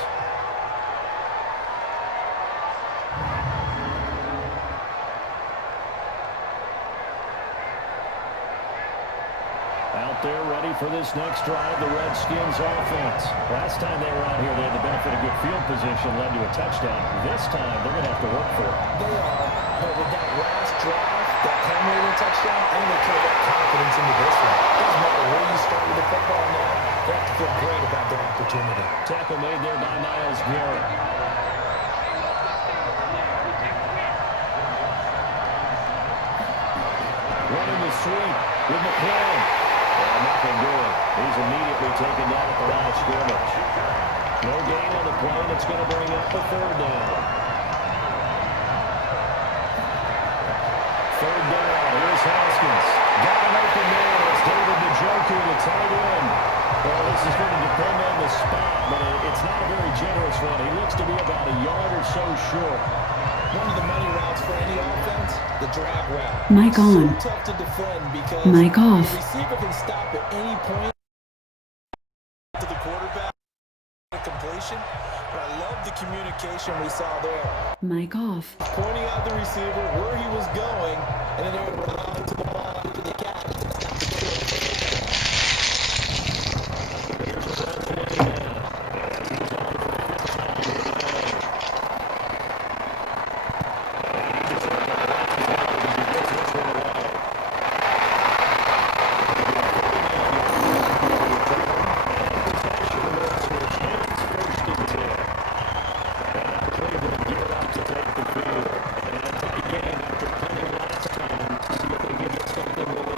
Out there ready for this next drive, the Redskins offense. Last time they were out here, they had the benefit of good field position, led to a touchdown. This time, they're going to have to work for it. They are, but with that last drive, that home-run touchdown, I think they carry that confidence into this one. Doesn't matter where you started the football now, they have to feel great about their opportunity. Tackle made there by Myles Garrett. Running the sweep with McClain. Nothing good. He's immediately taken down at the line of scrimmage. No gain on the play, and it's going to bring up a third down. Third down. Here's Haskins. Got an open man. It's David Njoku, the tight end. Well, this is going to depend on the spot, but it's not a very generous one. He looks to be about a yard or so short. One of the money routes for any offense, the drag route. Mike on. So tough to defend because Mike off. the receiver can stop at any point to the quarterback completion. But I love the communication we saw there. Mike off. Pointing out the receiver where he was going, and then they were allowed to the ball to the catch. Again, after punting last time, see if they can get something going.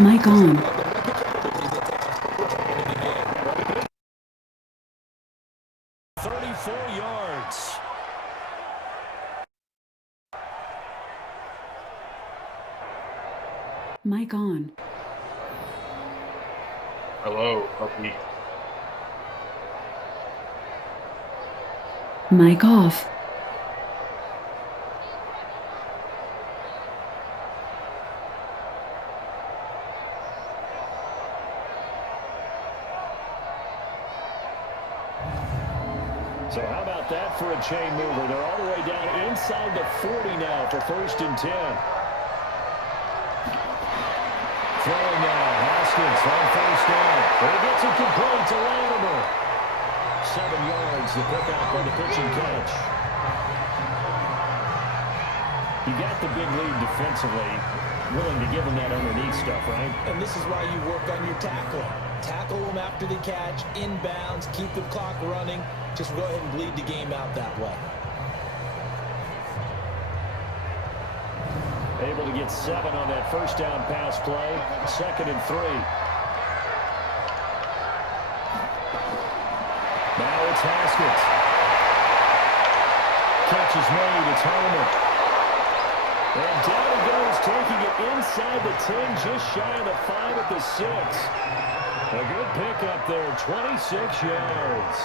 Mic on. 34 yards. Mic on. Hello, puppy. Mic off. So how about that for a chain mover? They're all the way down inside the 40 now for 1st and 10. Throwing now, Haskins on 1st down. He gets it complete to Latimer. 7 yards, the pick out on the pitch and catch. You got the big lead defensively. Willing to give them that underneath stuff, right? And this is why you work on your tackling. Tackle them after the catch, inbounds, keep the clock running. Just go ahead and bleed the game out that way. Able to get 7 on that 1st down pass play. 2nd and 3. Now it's Haskins. Catch is made. It's Homer. And down he goes, taking it inside the 10, just shy of the 5 at the 6. A good pickup there, 26 yards.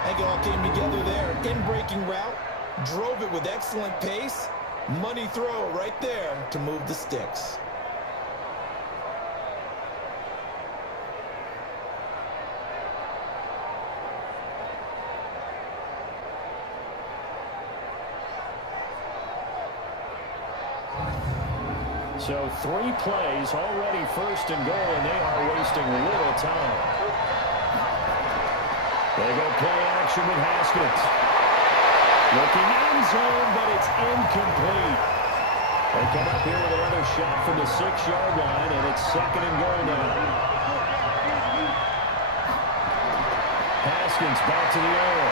I think it all came together there. In-breaking route, drove it with excellent pace. Money throw right there to move the sticks. So 3 plays, already 1st and goal, and they are wasting little time. They go play action with Haskins. Looking end zone, but it's incomplete. They come up here with another shot from the 6-yard line, and it's 2nd and goal now. Haskins back to the air.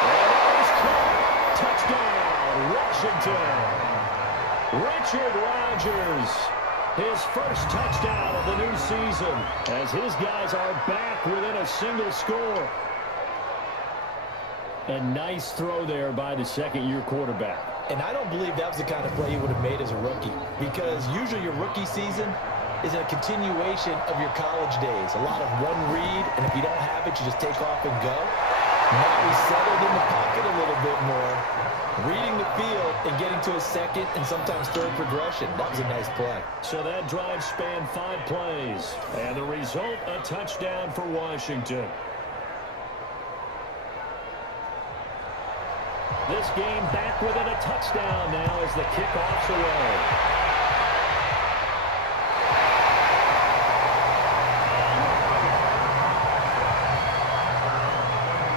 And it's caught. Touchdown, Washington. Richard Rodgers, his 1st touchdown of the new season, as his guys are back within a single score. A nice throw there by the 2nd-year quarterback. And I don't believe that was the kind of play he would have made as a rookie, because usually your rookie season is a continuation of your college days. A lot of one read, and if you don't have it, you just take off and go. Now he's settled in the pocket a little bit more, reading the field and getting to a 2nd and sometimes 3rd progression. That was a nice play. So that drive spanned 5 plays. And the result, a touchdown for Washington. This game back within a touchdown now as the kickoff's away.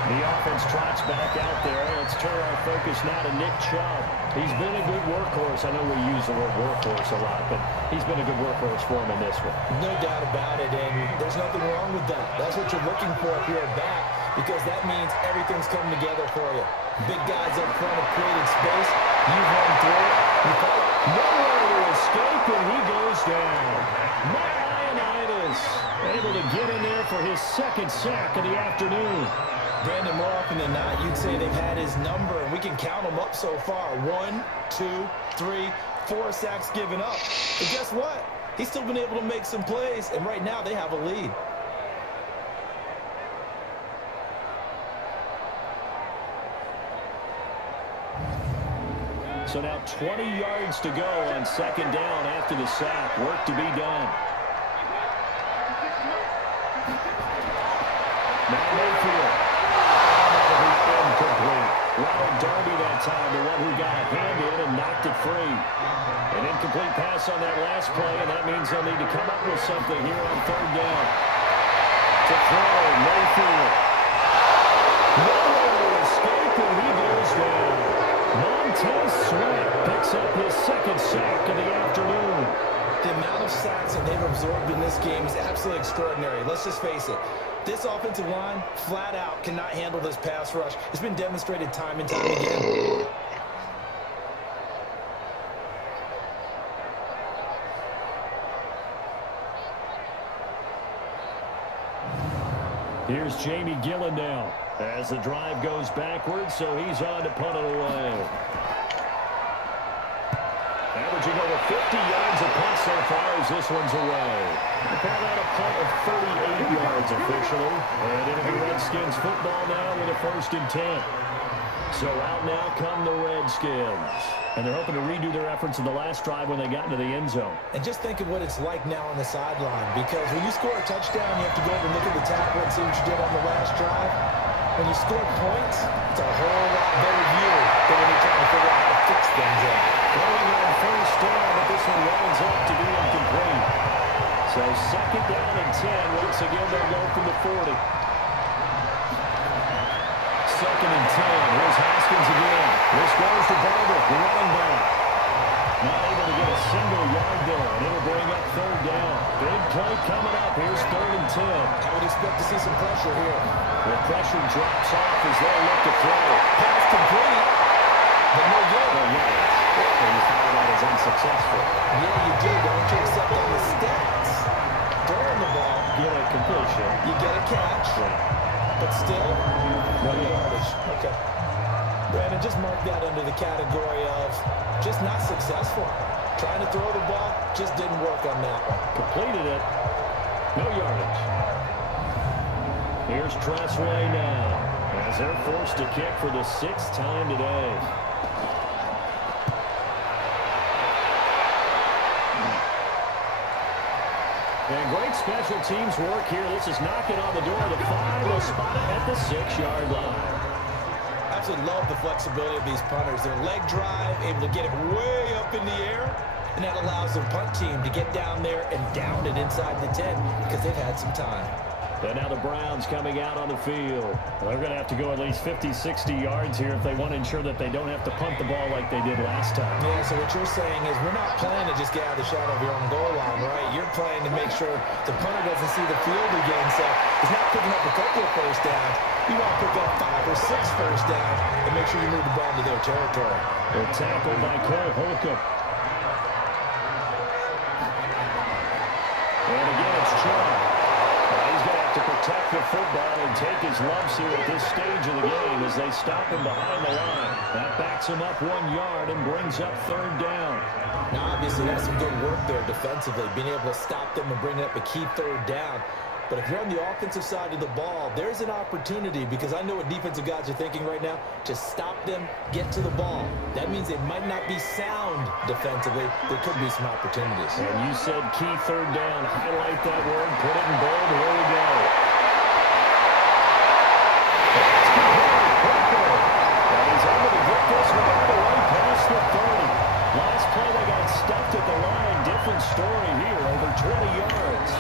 The offense trots back out there. Let's turn our focus now to Nick Chubb. He's been a good workhorse. I know we use the word workhorse a lot, but he's been a good workhorse for him in this one. No doubt about it, and there's nothing wrong with that. That's what you're looking for if you're a back, because that means everything's coming together for you. Big guys up front have created space. You run through it. You fight. Nowhere to escape, and he goes down. Ioannidis able to get in there for his 2nd sack of the afternoon. Brandon, more often than not, you'd say they've had his number, and we can count them up so far. 1, 2, 3, 4 sacks given up. But guess what? He's still been able to make some plays, and right now they have a lead. So now 20 yards to go on 2nd down after the sack. Work to be done. Now Mayfield. Incomplete. Ronald Darby that time, the one who got a hand in and knocked it free. An incomplete pass on that last play, and that means they'll need to come up with something here on 3rd down. To throw, Mayfield. Nowhere to escape, and he goes down. Montez Sweat picks up his 2nd sack of the afternoon. The amount of sacks that they've absorbed in this game is absolutely extraordinary. Let's just face it. This offensive line, flat out, cannot handle this pass rush. It's been demonstrated time and time again. Here's Jamie Gillen now as the drive goes backwards, so he's on to punt it away. Averaging over 50 yards a punt so far as this one's away. They call that a punt of 38 yards officially. And it'll be Redskins football now with a 1st and 10. So out now come the Redskins. And they're hoping to redo their efforts in the last drive when they got into the end zone. And just think of what it's like now on the sideline. Because when you score a touchdown, you have to go over and look at the tablet and see what you did on the last drive. When you score points, it's a whole lot better view than when you're trying to figure out how to fix things up. Going on 1st down, but this one winds up to be incomplete. So 2nd down and 10. Once again, they'll go from the 40. 2nd and 10. Here's Haskins again. This goes to Barber, the running back. Not able to get a single yard there, and it'll bring up 3rd down. Big play coming up. Here's 3rd and 10. I would expect to see some pressure here. The pressure drops off as they look to throw. Pass complete, but no good. Oh, yeah. You follow that as unsuccessful. Yeah, you do. Don't you accept on the stats? Throwing the ball. Get a completion. You get a catch. Yeah. But still, no yardage. Okay. Brandon, just mark that under the category of just not successful. Trying to throw the ball, just didn't work on that one. Completed it. No yardage. Here's Tressway now as they're forced to kick for the 6th time today. And great special teams work here. This is knocking on the door of the 5. They'll spot it at the 6-yard line. Absolutely love the flexibility of these punters. Their leg drive, able to get it way up in the air, and that allows their punt team to get down there and down it inside the 10 because they've had some time. And now the Browns coming out on the field. Well, they're going to have to go at least 50, 60 yards here if they want to ensure that they don't have to punt the ball like they did last time. Yeah, so what you're saying is we're not playing to just get out of the shadow of your own goal line, right? You're playing to make sure the punter doesn't see the field again, so he's not picking up a couple of 1st downs. You want to pick up 5 or 6 1st downs and make sure you move the ball into their territory. They're tackled by Cole Holcomb. And again, it's Chubb. He's going to have to protect the football and take his lumps here at this stage of the game as they stop him behind the line. That backs him up 1 yard and brings up 3rd down. Now, obviously, that's some good work there defensively, being able to stop them and bring up a key 3rd down. But if you're on the offensive side of the ball, there's an opportunity because I know what defensive guys are thinking right now. Just stop them, get to the ball. That means they might not be sound defensively. There could be some opportunities. And you said key 3rd down. Highlight that word. Put it in bold. Here we go. That's complete. And he's able to get this one all the way past the 30. Last play, they got stuffed at the line. Different story here. Over 20 yards.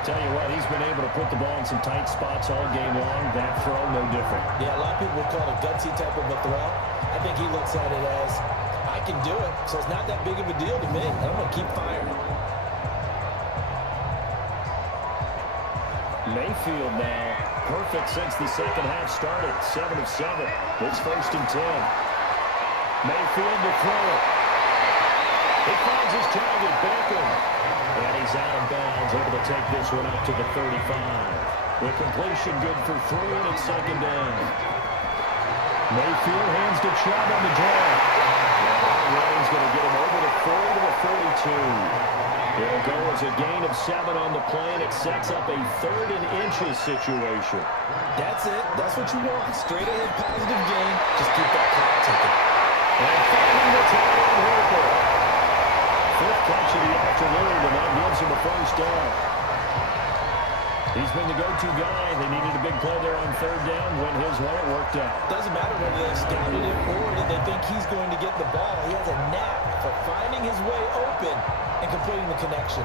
Tell you what, he's been able to put the ball in some tight spots all game long. That throw, no different. Yeah, a lot of people would call it a gutsy type of a throw. I think he looks at it as, I can do it, so it's not that big of a deal to me. I'm going to keep firing. Mayfield now, perfect since the 2nd half started. 7 of 7. It's 1st and 10. Mayfield to throw it. He finds his target, Beckham. And he's out of bounds, able to take this one up to the 35. The completion good for 3, and it's 2nd down. Mayfield hands to Chubb on the draw. And Ryan's going to get him over the 40 to the 42. It'll go as a gain of 7 on the play, and it sets up a 3rd and inches situation. That's it. That's what you want. Straight ahead positive gain. Just keep that clock ticking. And finding the tight end Hooper. 5th catch of the afternoon, and that gives him a 1st down. He's been the go-to guy. They needed a big play there on 3rd down. Went his way. It worked out. Doesn't matter whether they scouted it or that they think he's going to get the ball. He has a knack for finding his way open and completing the connection.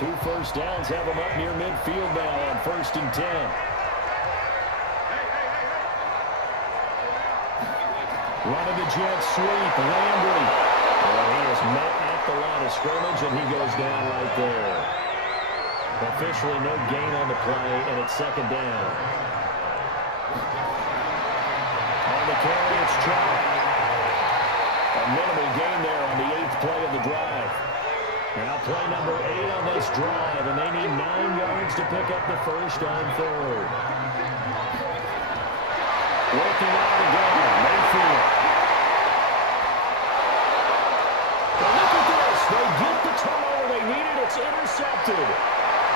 Two 1st downs have him up near midfield now on 1st and 10. Running the jet sweep, Landry. Oh, he is met at the line of scrimmage, and he goes down right there. Officially no gain on the play, and it's 2nd down. On the carry, it's Chubb. A minimal gain there on the 8th play of the drive. Now play number 8 on this drive, and they need 9 yards to pick up the first on 3rd. Working out again, Mayfield. Well, look at this. They get the turnover they needed. It's intercepted.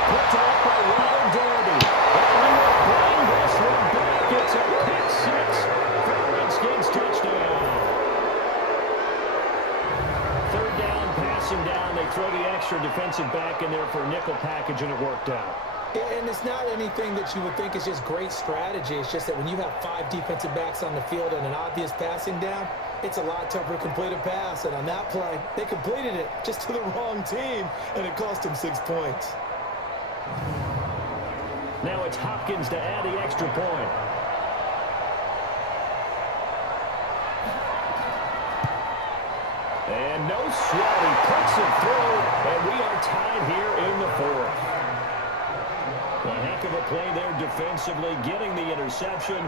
Picked up by Ronald Darby. And we will bring this one back. It's a pick 6 for the Redskins touchdown. 3rd down, passing down. They throw the extra defensive back in there for a nickel package, and it worked out. And it's not anything that you would think is just great strategy. It's just that when you have 5 defensive backs on the field and an obvious passing down, it's a lot tougher to complete a pass. And on that play, they completed it just to the wrong team, and it cost them 6 points. Now it's Hopkins to add the extra point. And no sweat. He puts it through, and we are tied here in the 4th. A heck of a play there defensively, getting the interception,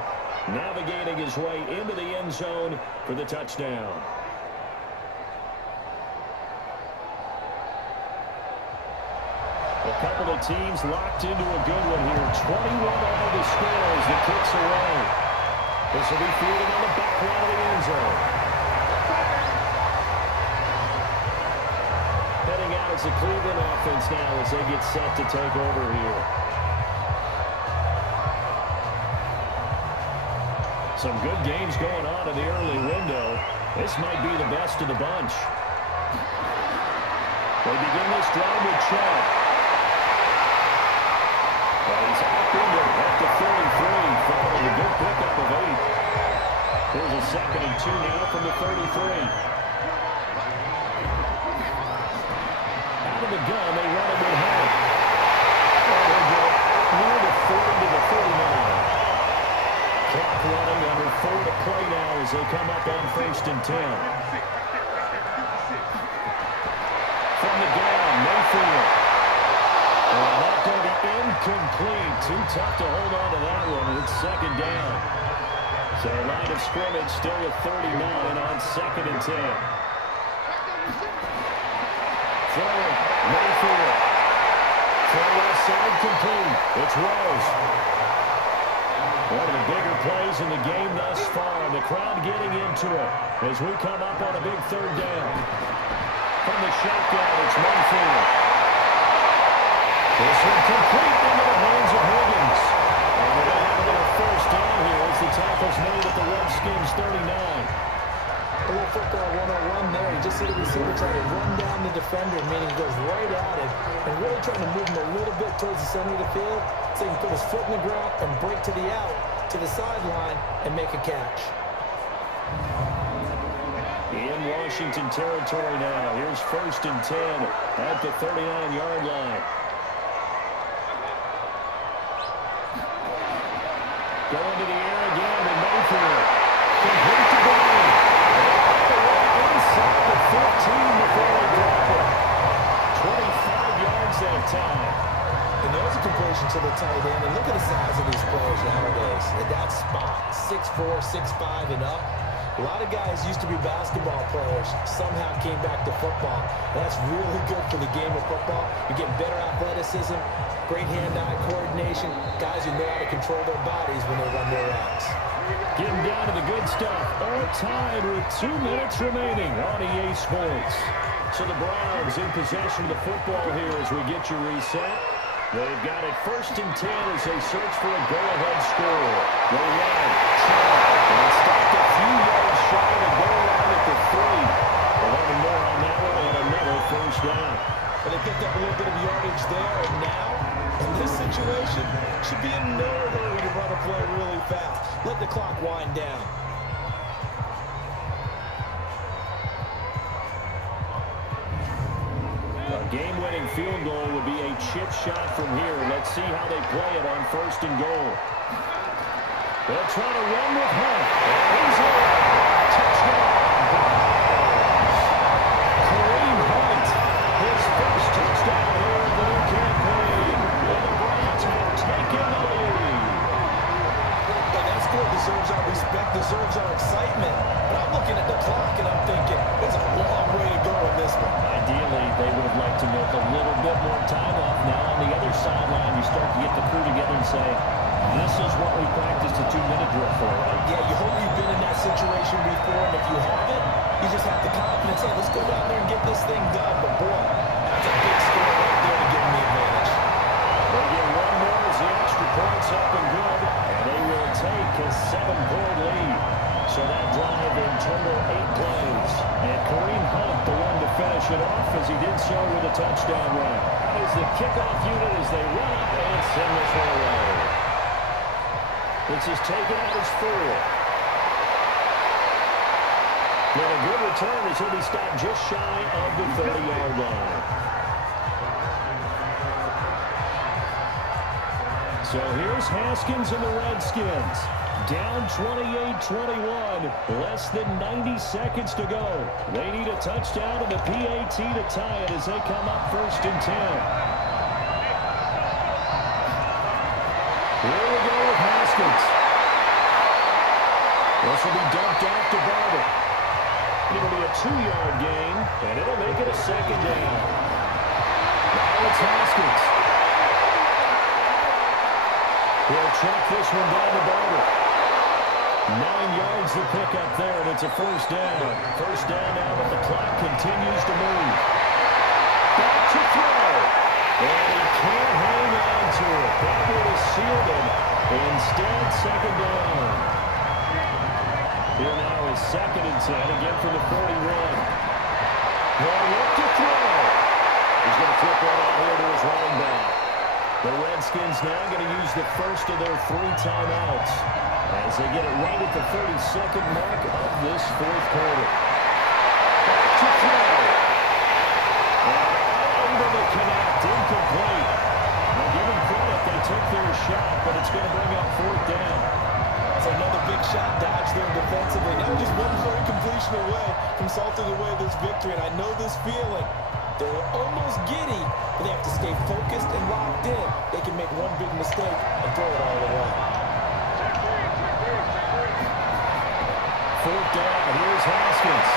navigating his way into the end zone for the touchdown. A couple of teams locked into a good one here. 21 all the score as the kicks away. This will be fielded on the back line of the end zone. Heading out as the Cleveland offense now as they get set to take over here. Some good games going on in the early window. This might be the best of the bunch. They begin this drive with Chubb. Well, he's up into at the 33, following a good pickup of 8. Here's a 2nd and 2 now from the 33. Out of the gun, they run it with help. They go near the 40 to the 49. Clock running, under 4 to play now as they come up on 1st and 10. From the gun, Mayfield. And that's going to be incomplete. Too tough to hold on to that one. It's 2nd down. So line of scrimmage still with 39 on 2nd and 10. Throwing, Mayfield. Throw left side complete. It's Rose. One of the bigger plays in the game thus far. The crowd getting into it as we come up on a big 3rd down. From the shotgun, it's Mayfield. This one complete into the hands of Higgins. And we're going to have a little 1st down here as the tackle's made at the Redskins 39. A little football 101 there. You just see the receiver try to run down the defender, meaning he goes right at it and really trying to move him a little bit towards the center of the field so he can put his foot in the ground and break to the out, to the sideline, and make a catch. In Washington territory now. Here's 1st and 10 at the 39-yard line. Going to the air again to Mayfield. Complete to Brown. Inside the 15 before they drop it. 25 yards that time. And there's a completion to the tight end. And look at the size of these players nowadays. At that spot, 6'4", 6'5", and up. A lot of guys used to be basketball players, somehow came back to football. That's really good for the game of football. You're getting better athleticism, great hand-eye coordination, guys who know how to control their bodies when they run their routes. Getting down to the good stuff. All tied with 2 minutes remaining on EA Sports. So the Browns in possession of the football here as we get you reset. They've got it 1st and 10 as they search for a go-ahead score. They run, and stopped a few yards shy of the goal line at the 3. We'll have more on that one and another 1st down. But they picked up a little bit of yardage there, and now, in this situation, should be in no hurry to run a play really fast. Let the clock wind down. Game-winning field goal would be a chip shot from here. Let's see how they play it on 1st and goal. They'll try to run with Hunt. He's in. Touchdown. Kareem Hunt, his first touchdown here in the new campaign. And the Browns have taken the lead. And that score deserves our respect, deserves our excitement. But I'm looking at the clock and I'm thinking, There's a long way to go in this one. Ideally, they would have liked to milk a little bit more time off. Now on the other sideline, you start to get the crew together and say, this is what we practiced a 2-minute drill for, right? Yeah, you hope you've been in that situation before, and if you haven't, you just have the confidence, hey, let's go down there and get this thing done. But boy, that's a big score right there to give them the advantage. They get one more as the extra point's up and good, and they will take a 7-point lead. So that drive in total 8 plays. And Kareem Hunt, the one to finish it off, as he did so with a touchdown run. That is the kickoff unit as they run up and send this one away. This is taken out as 4. Then a good return as he'll be stopped just shy of the 30-yard line. So here's Haskins and the Redskins. Down 28-21. Less than 90 seconds to go. They need a touchdown and the PAT to tie it as they come up 1st and 10. Here we go with Haskins. This will be dumped off to Barber. It'll be a 2-yard gain, and it'll make it a 2nd down. Now it's Haskins. He'll check this one down to Barber. 9 yards to pick up there, and it's a 1st down. 1st down now, but the clock continues to move. Back to throw. And he can't hang on to it. That would have sealed him. Instead, 2nd down. Here now is 2nd and 10, again from the 41. Well, look to throw. He's going to flip one out here to his running back. The Redskins now going to use the first of their 3 timeouts as they get it right at the 32nd mark of this 4th quarter. Back to throw. And able to connect, incomplete. Now give them credit, they took their shot, but it's going to bring up 4th down. That's another big shot dodge there defensively. Now just one hurry completion away from salting away this victory, and I know this feeling. They're almost giddy, but they have to stay focused and locked in. They can make one big mistake and throw it all away. 4th down, here's Haskins.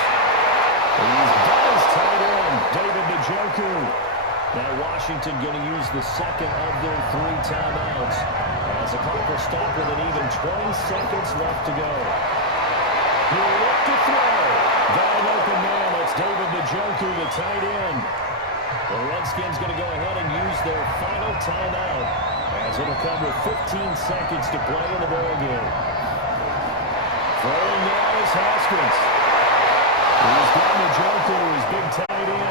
He's got his tight end, David Njoku. Now Washington going to use the 2nd of their 3 timeouts as the clock will stop with an even 20 seconds left to go. He'll look to throw. Got an open man. That's David Njoku, the tight end. The Redskins going to go ahead and use their final timeout as it'll come with 15 seconds to play in the ballgame. Throwing now is Haskins. He's got Njoku, his big tight end.